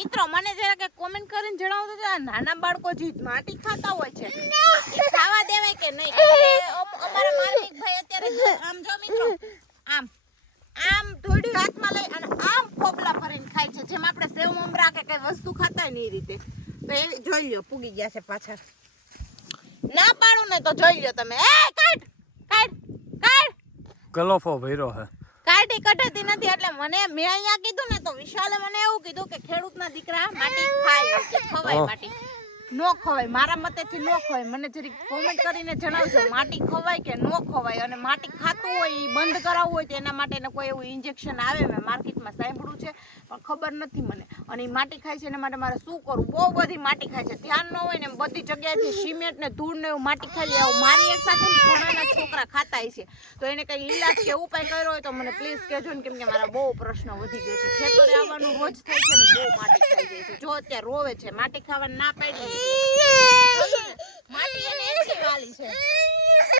મિત્રો મને જરા કે કોમેન્ટ કરીને જણાવજો કે આ નાના બાળકો જે માટી ખાતા હોય છે એ ખાવા દેવાય કે નહીં. અમારા માલિક ભાઈ અત્યારે આમ જો મિત્રો આમ થોડી હાથમાં લઈ અને આમ ખોબલા ભરીને ખાય છે, જેમ આપણે સેવ મમરા કે કઈ વસ્તુ ખાતા હોય ને એ રીતે. તો એ જોઈ લ્યો પૂગી ગયા છે પાછળ. ના પાડું ને તો જોઈ લ્યો તમે. એ કાઢ કાઢ કાઢ ગલોફો ભર્યો હે. કાઢી કઢાતી નથી. એટલે મેં અહીંયા કીધું ને તો વિશાલે મને એવું કીધું કે ખેડૂતના દીકરા માટી ખાય કે ખવાય માટી નો ખવાય. મારા મતેથી નો ખવાય. મને જરી કોમેન્ટ કરીને જણાવજો માટી ખવાય કે નો ખવાય. અને માટી ખાતું હોય એ બંધ કરાવવું હોય તો એના માટે કોઈ એવું ઇન્જેક્શન આવે મેં માર્કેટમાં સાંભળ્યું છે પણ ખબર નથી મને. અને એ માટી ખાય છે એના માટે મારે શું કરવું? બહુ બધી માટી ખાય છે, ધ્યાન ન હોય ને બધી જગ્યાએથી સિમેન્ટ ને ધૂળ ને એવું માટી ખાઈ લે. મારી એક સાથે ઘણાના છોકરા ખાતા છે. તો એને કઈ ઈલાજ કે ઉપાય કર્યો હોય તો મને પ્લીઝ કહેજો ને, કેમ કે મારા બહુ પ્રશ્ન વધી ગયો છે. ખેતરે આવવાનું રોજ થાય છે ને બહુ માટી ખાઈ જાય છે. જો અત્યારે રોવે છે, માટી ખાવાની ના પાડી